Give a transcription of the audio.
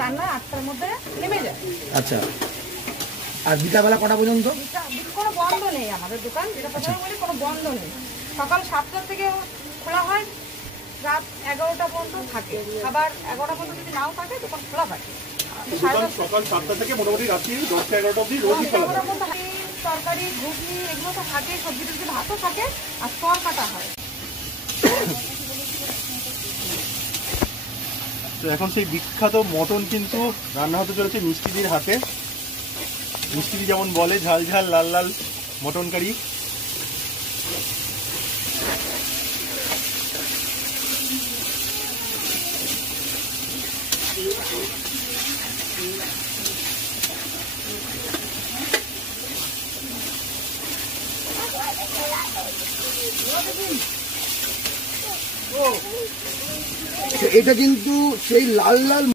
রান্না 8টার মধ্যে নেমে যায়। আচ্ছা, আর বিকালবেলা কটা পর্যন্ত? কোনো বন্ধ নেই আমাদের দোকান, যেটা প্রথমে বলি কোনো বন্ধ নেই। সকাল 7টা থেকে খোলা হয়, রাত 11টা পর্যন্ত থাকে। আবার 11টা পর্যন্ত যদি নাও থাকে দোকান খোলা থাকে। সকাল 7টা থেকে মোটামুটি রাত্রি 10-11টা অবধি রোজই খোলা থাকে। তরকারি, ঘুগনি এগুলো তো থাকে, সবজি টবজি ভাতও থাকে, আর স্তর কাটা হয়। তো এখন সেই বিখ্যাত মটন কিন্তু রান্না হতে চলেছে মিষ্টিদির হাতে। মিষ্টিদি যেমন বলে, ঝাল ঝাল লাল লাল মটন কারি। এটা কিন্তু সেই লাল লাল